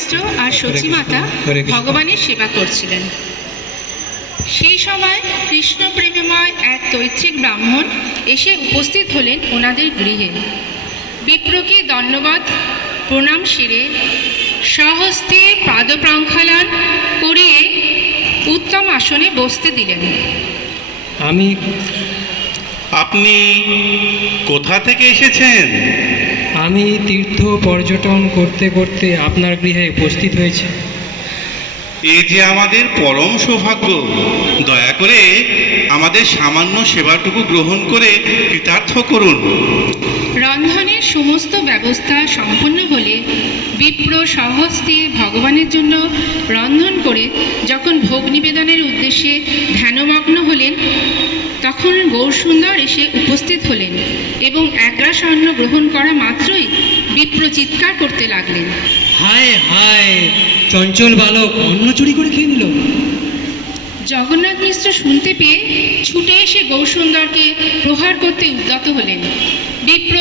মিশ্র আর সচিমাতা ভগবানের সেবা করছিলেন। সেই সময় কৃষ্ণ প্রেমময় এক তৈত্রিক ব্রাহ্মণ এসে উপস্থিত হলেন ওনাদের গৃহে। বিপ্রকে দণ্ডবৎ প্রণাম সেরে স্বহস্তে পাদপ্রক্ষালন করিয়ে উত্তম আসনে বসতে দিলেন। আপনি কোথা থেকে এসেছেন? আমি তীর্থ পর্যটন করতে করতে আপনার গৃহে উপস্থিত হয়েছি। এ যে আমাদের পরম সৌভাগ্য। দয়া করে আমাদের সামান্য সেবাটুকু গ্রহণ করে কৃতার্থ করুন। রন্ধনের সমস্ত ব্যবস্থা সম্পন্ন হলে বিপ্র স্বহস্তে ভগবানের জন্য রন্ধন করে যখন ভোগ নিবেদনের উদ্দেশ্যে ধ্যানমগ্ন হলেন, তখন গৌরসুন্দর এসে উপস্থিত হলেন এবং একগ্রাস অন্ন গ্রহণ করা মাত্রই বিপ্র চিৎকার করতে লাগলেন, হায় হায়, চঞ্চল বালক অন্ন চুরি করে খেয়ে নিল। জগন্নাথ মিশ্র শুনতে পেয়ে ছুটে এসে গৌরসুন্দরকে প্রহার করতে উদ্যত হলেন। বিপ্র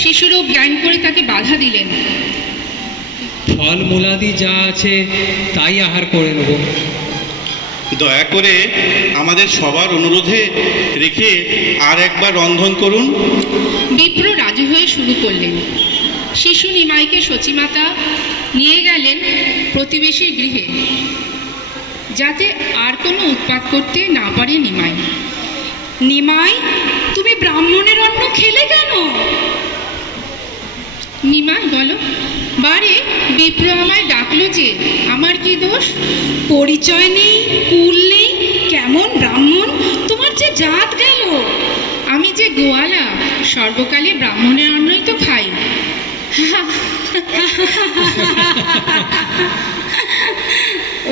শিশুরূপ জ্ঞান করে তাকে বাধা দিলেন। ফল মূলাদি যা আছে তাই আহার করে নেব। দয়া করে আমাদের সবার অনুরোধে রেখে আর একবার রন্ধন করুন। বিপ্র রাজি হয়ে শুরু করলেন। শিশু নিমাইকে সচিমাতা নিয়ে গেলেন প্রতিবেশীর গৃহে, যাতে আর কোনো উৎপাত করতে না পারে নিমাই। নিমাই, তুমি ব্রাহ্মণের অন্ন খেলে কেন? নিমাই বলো, বারে বিপ্র আমায় ডাকলো যে, আমার কি দোষ? পরিচয় নেই, কুল নেই, কেমন ব্রাহ্মণ, তোমার যে জাত গেল। আমি যে গোয়ালা, সর্বকালে ব্রাহ্মণের অন্নই তো খাই।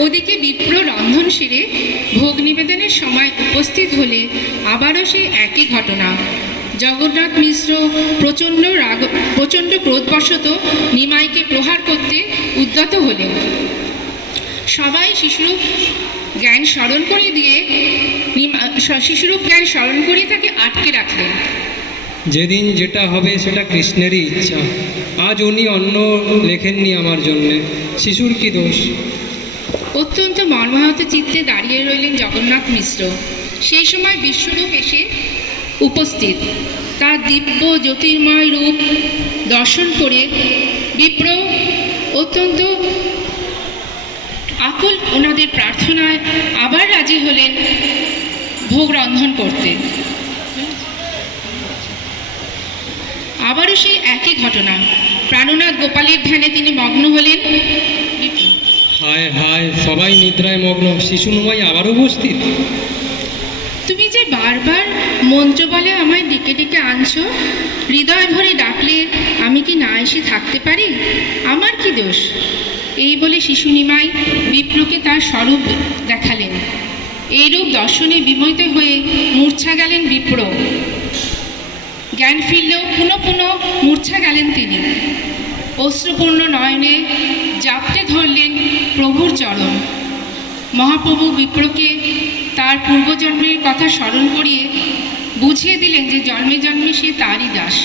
ওদিকে বিপ্র রন্ধন সেরে ভোগ নিবেদনের সময় উপস্থিত হলে আবারও সেই একই ঘটনা। জগন্নাথ মিশ্র প্রচণ্ড ক্রোধবশত নিমাইকে প্রহার করতে উদ্যত হলেন। সবাই শিশুরূপ জ্ঞান স্মরণ করিয়ে তাকে আটকে রাখলেন। যেদিন যেটা হবে সেটা কৃষ্ণেরই ইচ্ছা। আজ উনি অন্ন লেখেননি আমার জন্যে, শিশুর কি দোষ? অত্যন্ত মর্মাহত চিত্তে দাঁড়িয়ে রইলেন জগন্নাথ মিশ্র। সেই সময় বিশ্বরূপ এসে উপস্থিত। তার দিব্য জ্যোতির্ময় রূপ দর্শন করে বিপ্র অত্যন্ত আকুল ওনাদের প্রার্থনায় আবার রাজি হলেন ভোগ রন্ধন করতে। আবারও সেই একই ঘটনা। প্রাণনাথ গোপালের ধ্যানে তিনি মগ্ন হলেন। হায় হায়, সবাই নিদ্রায় মগ্ন, শিশু নিমাই আবারও উপস্থিত। তুমি যে বারবার মন্ত্র বলে আমায় ডেকে ডেকে আনছো, হৃদয় ভরে ডাকলে আমি কি না এসে থাকতে পারি? আমার কি দোষ? এই বলে শিশু নিমাই বিপ্রকে তার স্বরূপ দেখালেন। এই রূপ দর্শনে বিমোহিত হয়ে মূর্ছা গেলেন বিপ্র। জ্ঞান ফিরলেও পুনঃ পুনঃ মূর্ছা গেলেন তিনি। অশ্রুপূর্ণ নয়নে জাপটে ধরলেন প্রভুর চরণ। মহাপ্রভু বিপ্রকে তার পূর্বজন্মের কথা স্মরণ করিয়ে বুঝিয়ে দিলেন যে জন্মে জন্মে সে তারই দাস।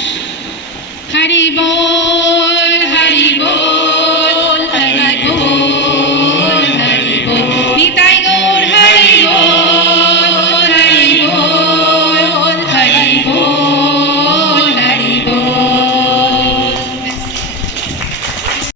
হরি বল, হরি বল।